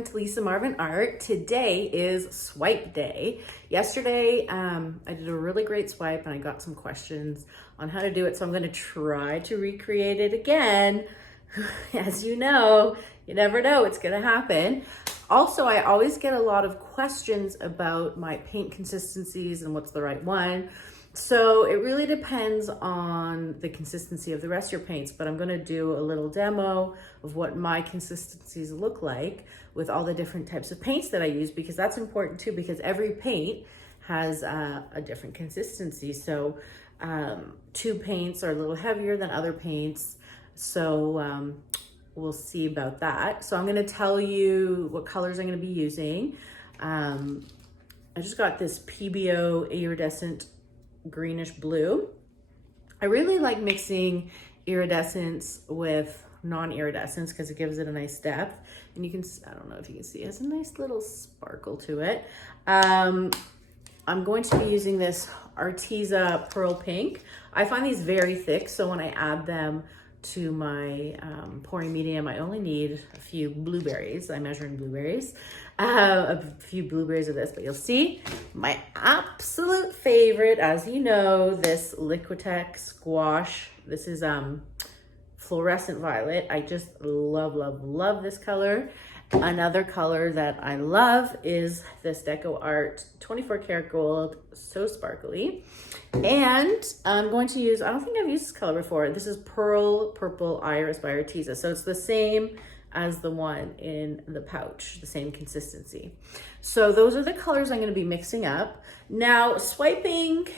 welcome to Lisa Marvin Art. Today is swipe day. Yesterday, I did a really great swipe and I got some questions on how to do it. So I'm gonna try to recreate it again. As you know, you never know what's gonna happen. Also, I always get a lot of questions about my paint consistencies and what's the right one. So it really depends on the consistency of the rest of your paints, but I'm gonna do a little demo of what my consistencies look like with all the different types of paints that I use, because that's important too, because every paint has a different consistency. So two paints are a little heavier than other paints. So we'll see about that. So I'm gonna tell you what colors I'm gonna be using. I just got this PBO iridescent greenish blue. I really like mixing iridescents with non-iridescents because it gives it a nice depth. And you can, I don't know if you can see, it has a nice little sparkle to it. I'm going to be using this Arteza Pearl Pink. I find these very thick, so when I add them to my pouring medium, I only need a few blueberries. I measure in blueberries. A few blueberries of this, but you'll see my absolute favorite, as you know, this Liquitex Squash. This is fluorescent violet. I just love, love, love this color. Another color that I love is this Deco Art 24 karat gold, so sparkly. And I'm going to use, I don't think I've used this color before. This is Pearl Purple Iris by Arteza. So it's the same as the one in the pouch, the same consistency. So those are the colors I'm going to be mixing up. Now, swiping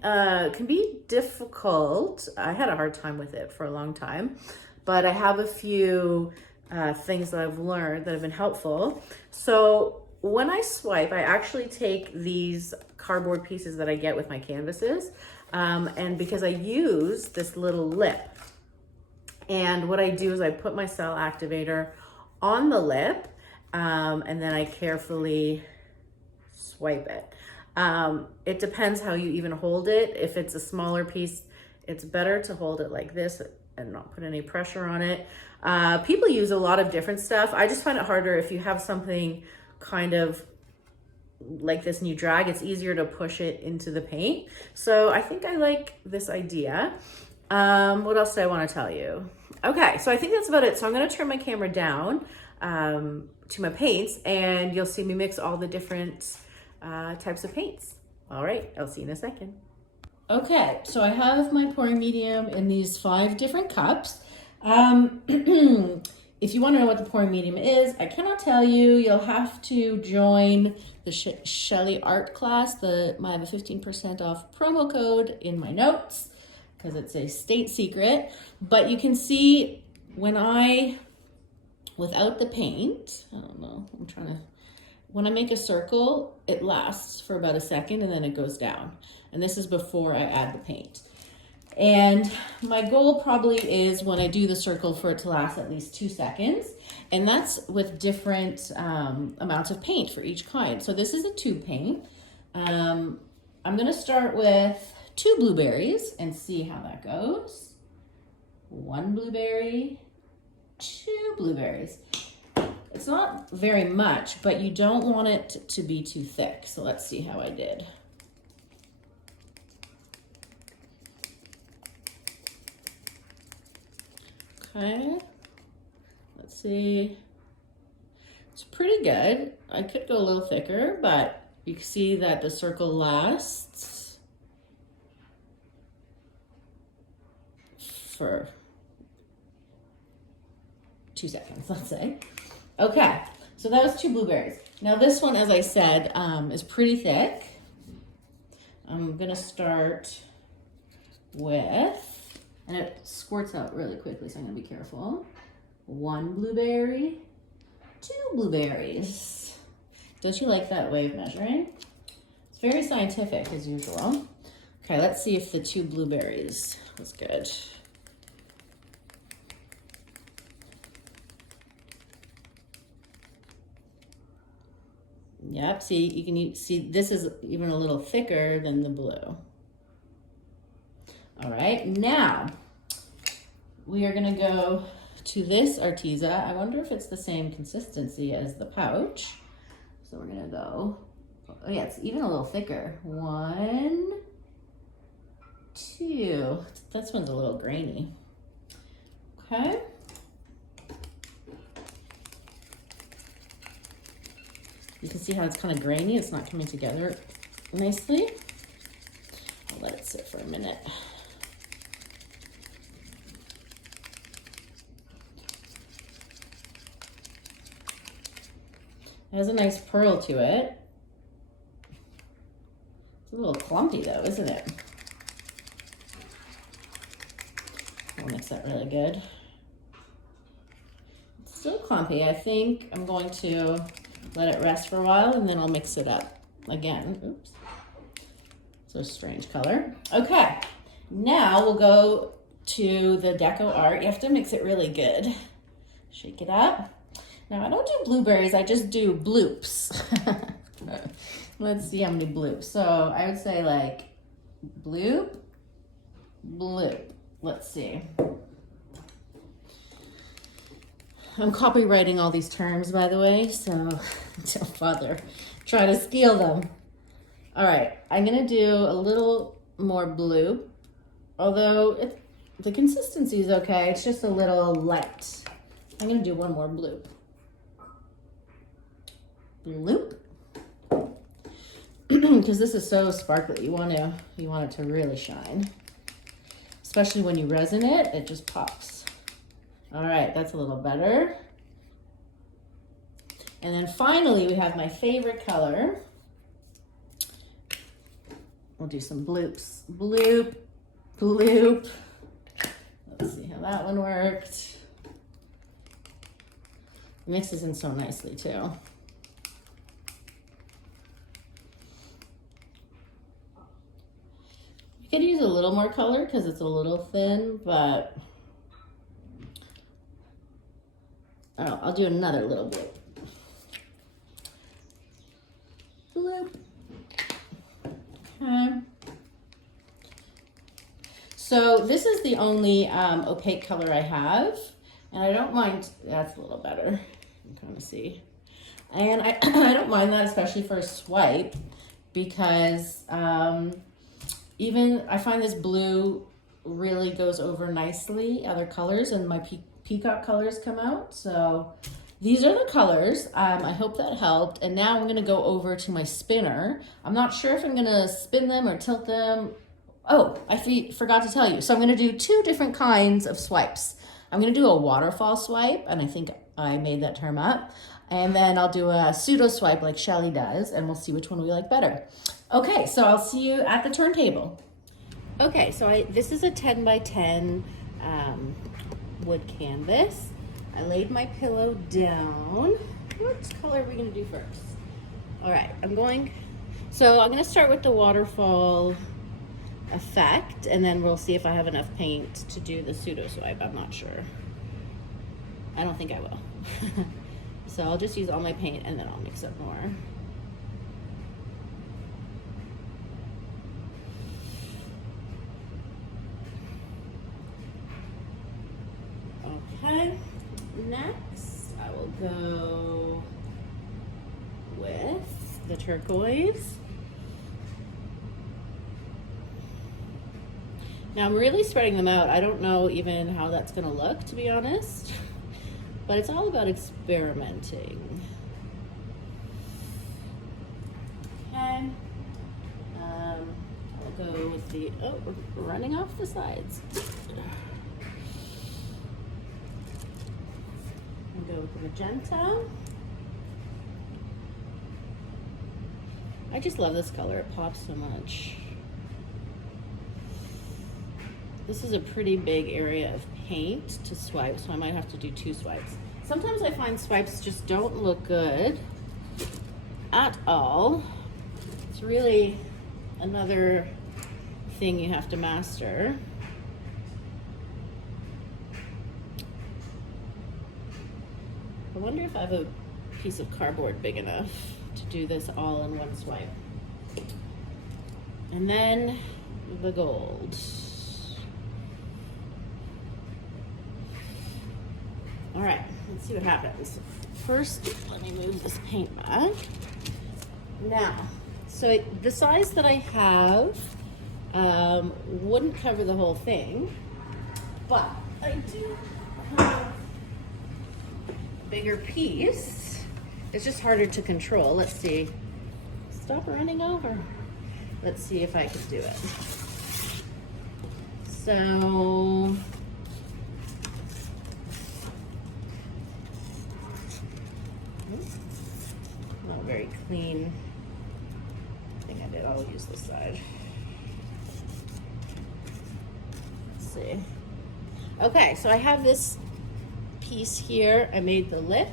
can be difficult. I had a hard time with it for a long time, but I have a few things that I've learned that have been helpful. So when I swipe, I actually take these cardboard pieces that I get with my canvases, and because I use this little lip, and what I do is I put my cell activator on the lip, and then I carefully swipe it. It depends how you even hold it. If it's a smaller piece, it's better to hold it like this and not put any pressure on it. People use a lot of different stuff. I just find it harder if you have something kind of like this and you drag, it's easier to push it into the paint. So I think I like this idea. What else do I want to tell you? Okay, so I think that's about it. So I'm going to turn my camera down to my paints, and you'll see me mix all the different types of paints. All right, I'll see you in a second. Okay, so I have my pouring medium in these 5 different cups. If you want to know what the pouring medium is, I cannot tell you. You'll have to join the Shelley Art class. I have a 15% off promo code in my notes because it's a state secret. But you can see when without the paint, I don't know, when I make a circle, it lasts for about a second and then it goes down. And this is before I add the paint. And my goal probably is when I do the circle for it to last at least 2 seconds. And that's with different amounts of paint for each kind. So this is a tube paint. I'm gonna start with 2 blueberries and see how that goes. 1 blueberry, 2 blueberries. It's not very much, but you don't want it to be too thick. So let's see how I did. Okay, let's see. It's pretty good. I could go a little thicker, but you can see that the circle lasts for 2 seconds, let's say. Okay, so that was 2 blueberries. Now this one, as I said, is pretty thick. I'm gonna start with, and it squirts out really quickly, so I'm gonna be careful. 1 blueberry, 2 blueberries. Don't you like that way of measuring? It's very scientific as usual. Okay, let's see if the 2 blueberries was good. Yep, see, you can see this is even a little thicker than the blue. All right, now we are gonna go to this Arteza. I wonder if it's the same consistency as the pouch. So we're gonna go, oh yeah, it's even a little thicker. 1, 2, this one's a little grainy. Okay. You can see how it's kind of grainy. It's not coming together nicely. I'll let it sit for a minute. It has a nice pearl to it. It's a little clumpy though, isn't it? I'll mix that really good. It's still clumpy. I think I'm going to let it rest for a while and then I'll mix it up again. Oops. So a strange color. Okay, now we'll go to the deco art. You have to mix it really good. Shake it up. Now I don't do blueberries, I just do bloops. Let's see how many bloops. So I would say like bloop, bloop. Let's see. I'm copywriting all these terms, by the way, so don't bother. Try to steal them. All right, I'm gonna do a little more blue, although the consistency is okay. It's just a little light. I'm gonna do one more bloop. Bloop. Because this is so sparkly, you want it to really shine. Especially when you resin it, it just pops. All right, that's a little better. And then finally, we have my favorite color. We'll do some bloops. Bloop, bloop. Let's see how that one worked. It mixes in so nicely too. You could use a little more color because it's a little thin, but oh, I'll do another little bit. Bloop. Okay. So this is the only opaque color I have, and I don't mind, that's a little better, you can kind of see. And I don't mind that, especially for a swipe, because even I find this blue really goes over nicely other colors, and my peacock colors come out. So these are the colors. I hope that helped. And now I'm gonna go over to my spinner. I'm not sure if I'm gonna spin them or tilt them. Oh, I forgot to tell you. So I'm gonna do 2 different kinds of swipes. I'm gonna do a waterfall swipe, and I think I made that term up. And then I'll do a pseudo swipe like Shelly does, and we'll see which one we like better. Okay, so I'll see you at the turntable. Okay, so this is a 10 by 10 wood canvas. I laid my pillow down. What color are we gonna do first? All right, I'm gonna start with the waterfall effect, and then we'll see if I have enough paint to do the pseudo swipe. I'm not sure. I don't think I will. So I'll just use all my paint and then I'll mix up more. Okay, next I will go with the turquoise. Now I'm really spreading them out. I don't know even how that's gonna look, to be honest. But it's all about experimenting. Okay. I'll go with the, oh, we're running off the sides. I'll go with the magenta. I just love this color, it pops so much. This is a pretty big area of paint to swipe, so I might have to do 2 swipes. Sometimes I find swipes just don't look good at all. It's really another thing you have to master. I wonder if I have a piece of cardboard big enough to do this all in one swipe. And then the gold. All right, let's see what happens. First, let me move this paint back. Now, so the size that I have wouldn't cover the whole thing, but I do have a bigger piece. It's just harder to control. Let's see. Stop running over. Let's see if I can do it. So, not very clean. I think I did. I'll use this side. Let's see. Okay, so I have this piece here. I made the lip.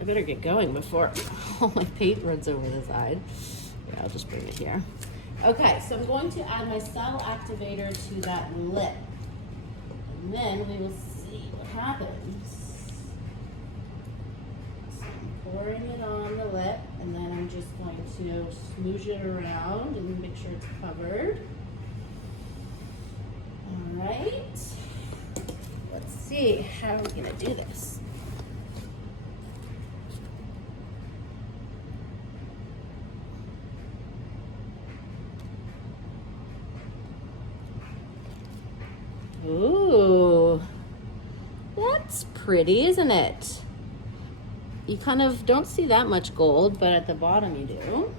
I better get going before all my paint runs over the side. Yeah, I'll just bring it here. Okay, so I'm going to add my cell activator to that lip. And then we will see what happens. So I'm pouring it on the lip, and then I'm just going to smoosh it around and make sure it's covered. All right. Let's see, how are we gonna do this? Ooh, that's pretty, isn't it? You kind of don't see that much gold, but at the bottom you do.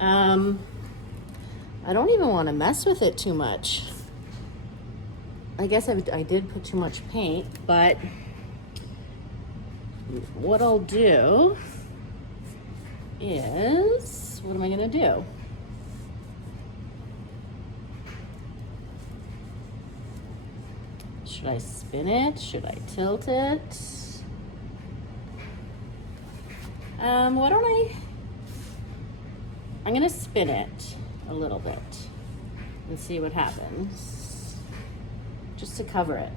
I don't even want to mess with it too much. I guess I did put too much paint, but what I'll do is, what am I gonna do? Should I spin it? Should I tilt it? Why don't I'm gonna spin it a little bit and see what happens, just to cover it.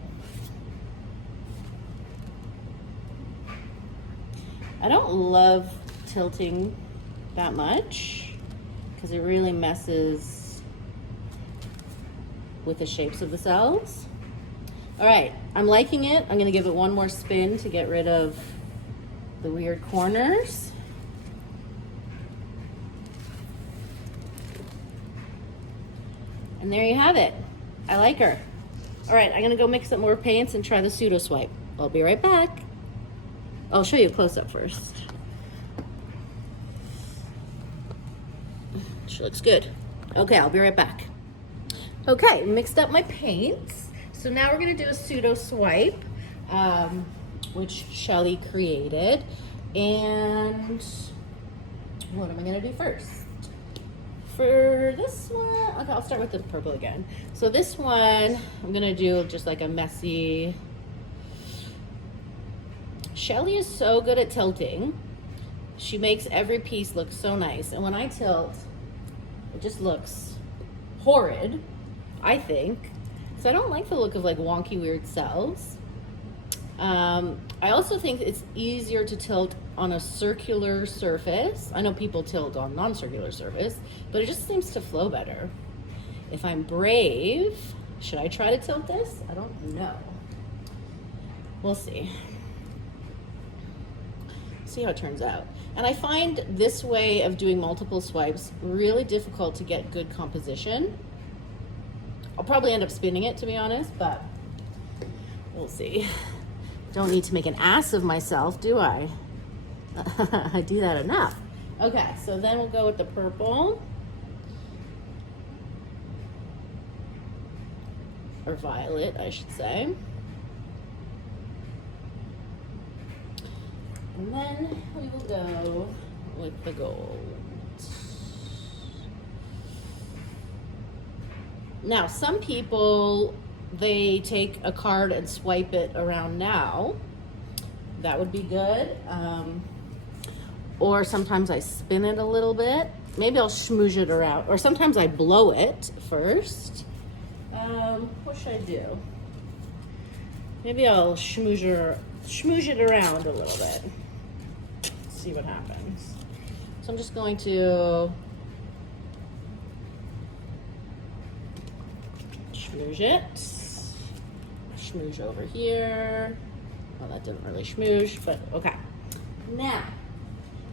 I don't love tilting that much because it really messes with the shapes of the cells. All right, I'm liking it. I'm gonna give it one more spin to get rid of the weird corners. And there you have it. I like her. All right, I'm gonna go mix up more paints and try the pseudo swipe. I'll be right back. I'll show you a close-up first. She looks good. Okay, I'll be right back. Okay, mixed up my paints. So now we're gonna do a pseudo swipe, which Shelly created. And what am I gonna do first? For this one, okay, I'll start with the purple again. So this one, I'm gonna do just like a messy. Shelly is so good at tilting. She makes every piece look so nice. And when I tilt, it just looks horrid, I think. So I don't like the look of like wonky, weird cells. I also think it's easier to tilt on a circular surface. I know people tilt on non-circular surface, but it just seems to flow better. If I'm brave, should I try to tilt this? I don't know. We'll see. See how it turns out. And I find this way of doing multiple swipes really difficult to get good composition. I'll probably end up spinning it, to be honest, but we'll see. Don't need to make an ass of myself, do I? I do that enough. Okay, so then we'll go with the purple. Or violet, I should say. And then we will go with the gold. Now, some people, they take a card and swipe it around now. That would be good. Or sometimes I spin it a little bit. Maybe I'll schmooze it around. Or sometimes I blow it first. What should I do? Maybe I'll schmooze it around a little bit. See what happens. So I'm just going to schmooze it. Schmooge over here. Well, that didn't really schmooge, but okay. Now,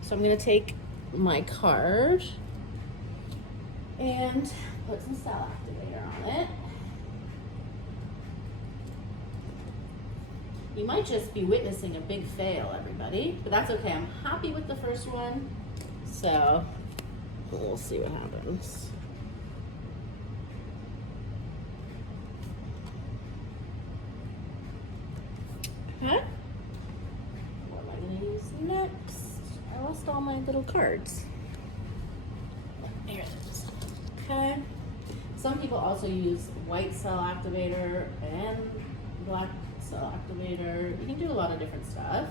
so I'm gonna take my card and put some cell activator on it. You might just be witnessing a big fail, everybody, but that's okay. I'm happy with the first one, so we'll see what happens. Okay. What am I going to use next? I lost all my little cards. Here it is. Okay. Some people also use white cell activator and black cell activator. You can do a lot of different stuff.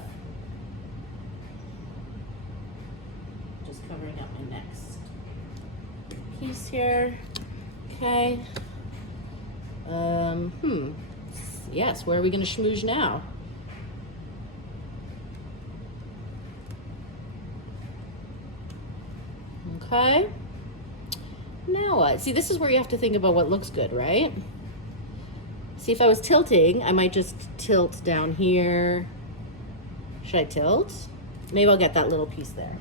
Just covering up my next piece here. Okay. Yes, where are we going to schmooze now? Okay. Now what? See, this is where you have to think about what looks good, right? See, if I was tilting, I might just tilt down here. Should I tilt? Maybe I'll get that little piece there.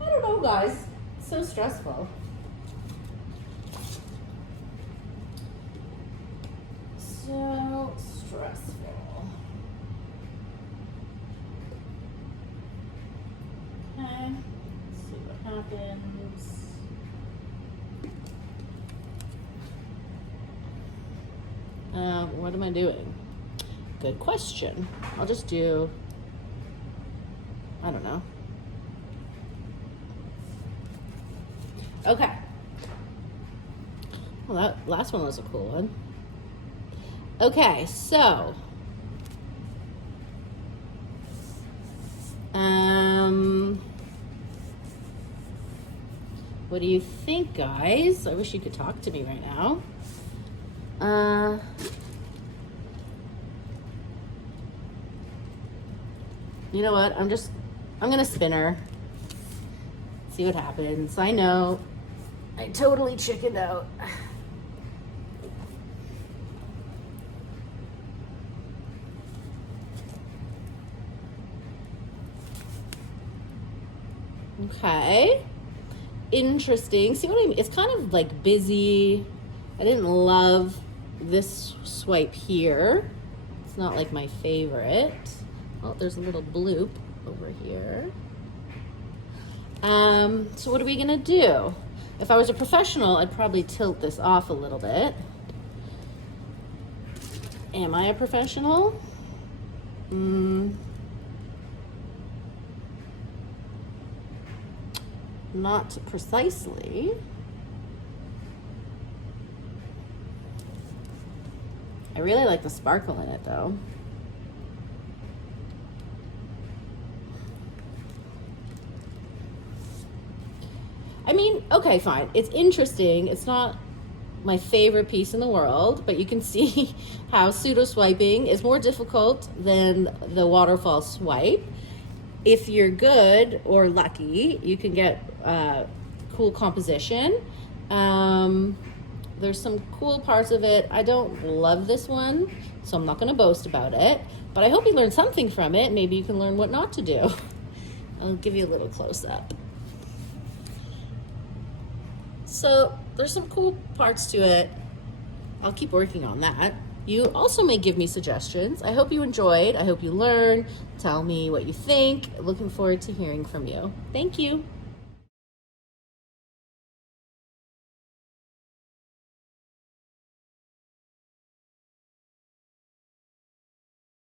I don't know, guys. It's so stressful. So stressful. Okay, let's see what happens. What am I doing? Good question. I'll just do, I don't know. Okay. Well, that last one was a cool one. Okay, so what do you think, guys? I wish you could talk to me right now. You know what? I'm gonna spin her. See what happens. I know I totally chickened out. Okay. Interesting. See what I mean? It's kind of like busy. I didn't love this swipe here. It's not like my favorite. Oh, there's a little bloop over here. So what are we gonna do? If I was a professional, I'd probably tilt this off a little bit. Am I a professional? Not precisely. I really like the sparkle in it though. I mean, okay, fine. It's interesting. It's not my favorite piece in the world, but you can see how pseudo swiping is more difficult than the waterfall swipe. If you're good or lucky, you can get cool composition. There's some cool parts of it. I don't love this one, so I'm not gonna boast about it, but I hope you learned something from it. Maybe you can learn what not to do. I'll give you a little close up. So there's some cool parts to it. I'll keep working on that. You also may give me suggestions. I hope you enjoyed. I hope you learned. Tell me what you think. Looking forward to hearing from you. Thank you.